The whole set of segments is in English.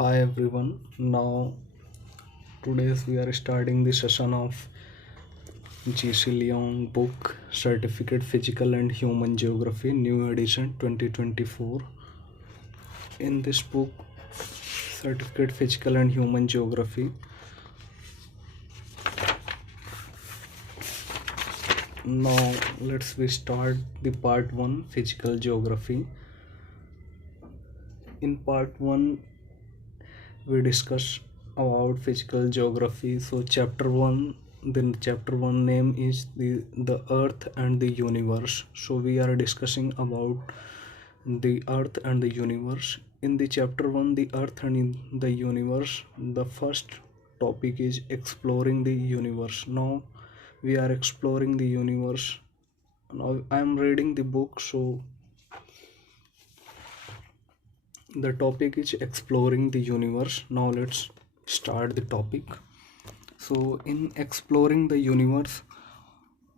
Hi everyone. Now today's we are starting the session of GC Leong book Certificate Physical and Human Geography New Edition 2024. In this book Certificate Physical and Human Geography, now let's we start the part 1 Physical Geography. In part 1 we discuss about physical geography. So chapter 1 name is the earth and the universe. So we are discussing about the earth and the universe. In the chapter 1, the earth and in the universe, the first topic is exploring the universe. Now we are exploring the universe. Now I am reading the book, so the topic is exploring the universe. Now let's start the topic. So in exploring the universe,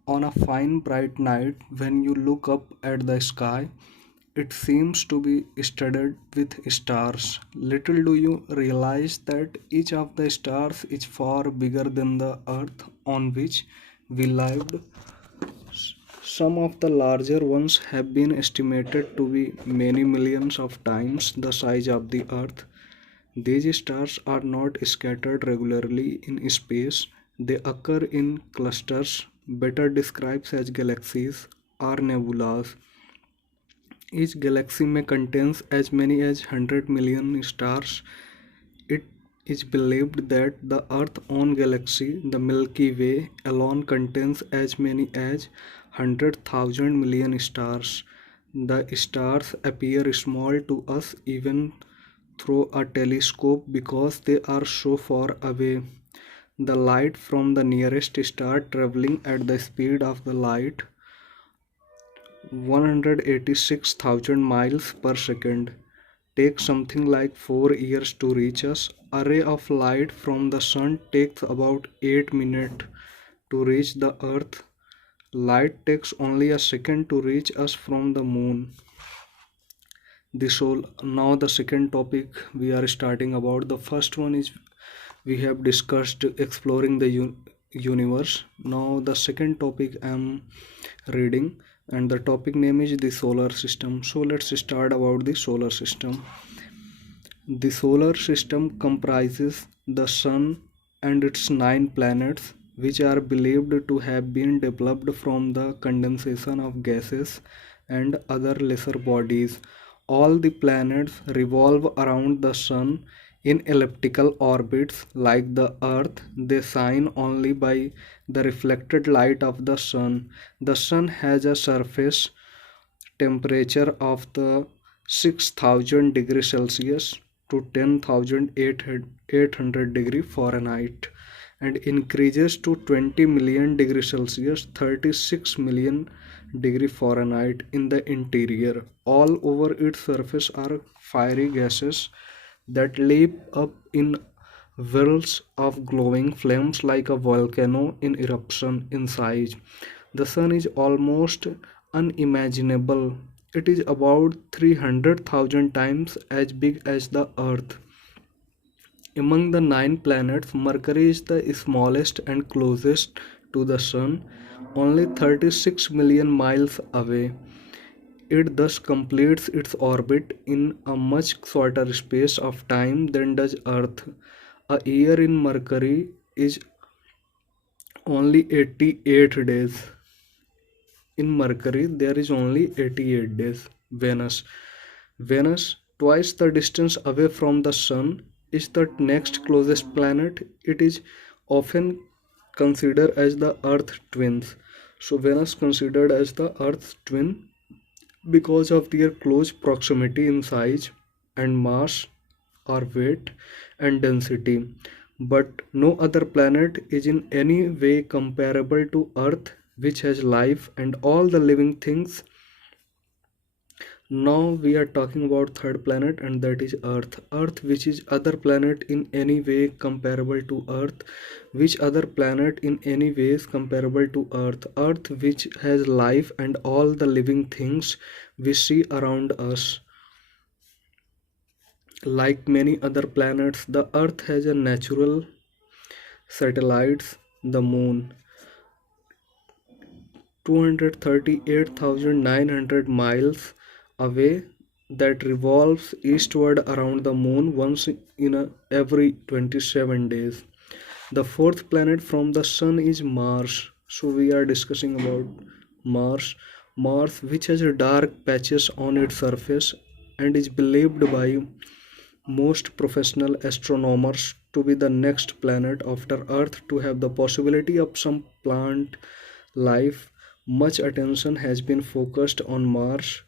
on a fine bright night when you look up at the sky, it seems to be studded with stars. Little do you realize that each of the stars is far bigger than the earth on which we lived. Some of the larger ones have been estimated to be many millions of times the size of the Earth. These stars are not scattered regularly in space, they occur in clusters, better described as galaxies or nebulas. Each galaxy may contain as many as 100 million stars. It is believed that the Earth's own galaxy, the Milky Way, alone contains as many as 100,000 million stars. The stars appear small to us even through a telescope because they are so far away. The light from the nearest star traveling at the speed of the light 186,000 miles per second takes something like 4 years to reach us. A ray of light from the sun takes about 8 minutes to reach the earth. Light takes only a second to reach us from the moon. Now the second topic we are starting about. The first one is we have discussed exploring the universe. Now the second topic I am reading, and the topic name is the solar system. So let's start about the solar system. The solar system comprises the sun and its 9 planets, which are believed to have been developed from the condensation of gases and other lesser bodies. All the planets revolve around the sun in elliptical orbits like the earth. They shine only by the reflected light of the sun. The sun has a surface temperature of the 6,000 degrees Celsius to 10,800 degree Fahrenheit and increases to 20 million degrees Celsius 36 million degree Fahrenheit in the interior. All over its surface are fiery gases that leap up in whirls of glowing flames like a volcano in eruption in size. The sun is almost unimaginable. It is about 300,000 times as big as the earth. Among the 9 planets, Mercury is the smallest and closest to the sun, only 36 million miles away. It thus completes its orbit in a much shorter space of time than does Earth. A year in Mercury is only 88 days. In Mercury, there is only 88 days. Venus, twice the distance away from the Sun, is the next closest planet. It is often considered as the Earth twins. So Venus considered as the Earth's twin because of their close proximity in size and mass or weight and density. But no other planet is in any way comparable to Earth, which has life and all the living things. Now we are talking about third planet, and that is Earth. Earth, which is other planet in any way comparable to Earth. Which other planet in any ways comparable to Earth? Earth, which has life and all the living things we see around us. Like many other planets, the Earth has a natural satellites, the Moon, 238,900 miles away, that revolves eastward around the Moon once in every 27 days. The fourth planet from the Sun is Mars. So we are discussing about Mars. Mars, which has dark patches on its surface and is believed by most professional astronomers to be the next planet after Earth to have the possibility of some plant life. Much attention has been focused on Mars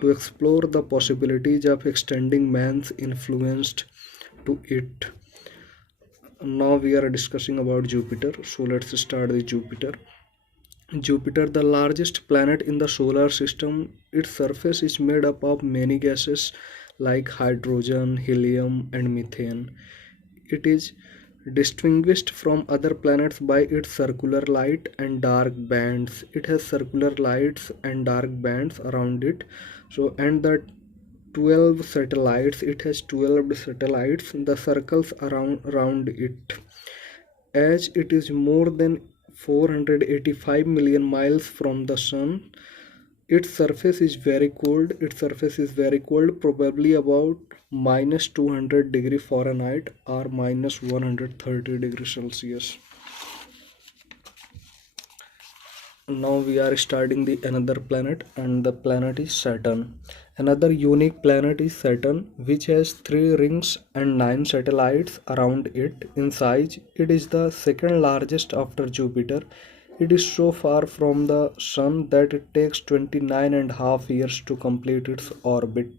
to explore the possibilities of extending man's influence to it. Now we are discussing about Jupiter. So let's start with Jupiter. Jupiter, the largest planet in the solar system, its surface is made up of many gases like hydrogen, helium, and methane. It is distinguished from other planets by its circular light and dark bands. It has circular lights and dark bands around it. So, and the 12 satellites, it has 12 satellites, the circles around it. As it is more than 485 million miles from the sun, its surface is very cold. Its surface is very cold, probably about minus 200 degree Fahrenheit or minus 130 degree Celsius. Now we are starting the another planet, and the planet is Saturn. Another unique planet is Saturn, which has 3 rings and 9 satellites around it. In size, it is the second largest after Jupiter. It is so far from the Sun that it takes 29 and a half years to complete its orbit.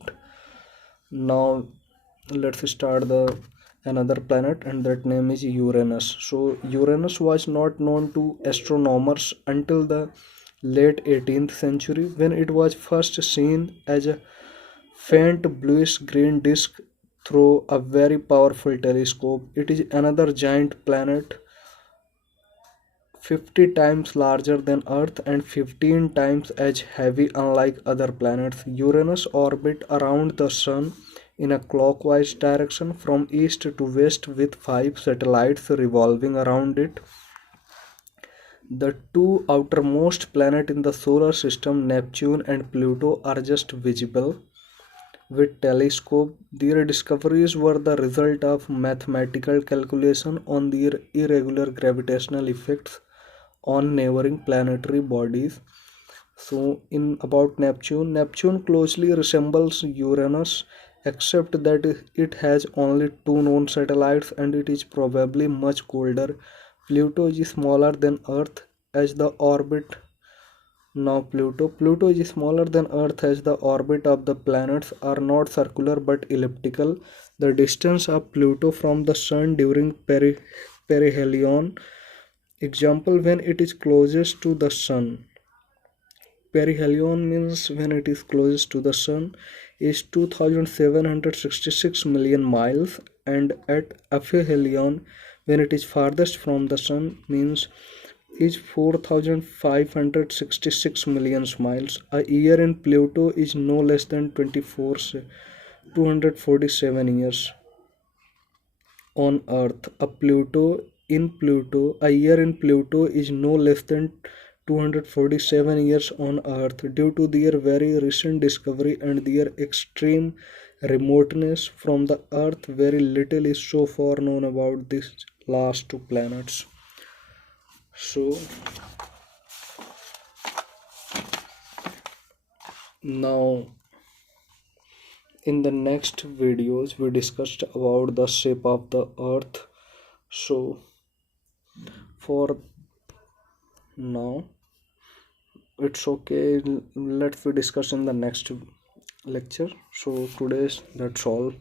Now let's start the another planet, and that name is Uranus. So Uranus was not known to astronomers until the late 18th century, when it was first seen as a faint bluish green disk through a very powerful telescope. It is another giant planet, 50 times larger than Earth and 15 times as heavy. Unlike other planets, Uranus orbits around the Sun in a clockwise direction from east to west, with 5 satellites revolving around it. The two outermost planets in the solar system, Neptune and Pluto, are just visible with telescope. Their discoveries were the result of mathematical calculation on their irregular gravitational effects on neighboring planetary bodies. So, in about Neptune, Neptune closely resembles Uranus, except that it has only two known satellites and it is probably much colder. Pluto is smaller than Earth as the orbit. Now, Pluto is smaller than Earth as the orbit of the planets are not circular but elliptical. The distance of Pluto from the Sun during perihelion, example when it is closest to the Sun. Perihelion means when it is closest to the Sun is 2766 million miles, and at aphelion, when it is farthest from the Sun, means is 4566 million miles. A year in Pluto is no less than 247 years on Earth. A year in Pluto is no less than 247 years on Earth. Due to their very recent discovery and their extreme remoteness from the Earth, very little is so far known about these last two planets. So now in the next videos we discussed about the shape of the Earth. So for now it's okay, let's we discuss in the next lecture. So today's that's all.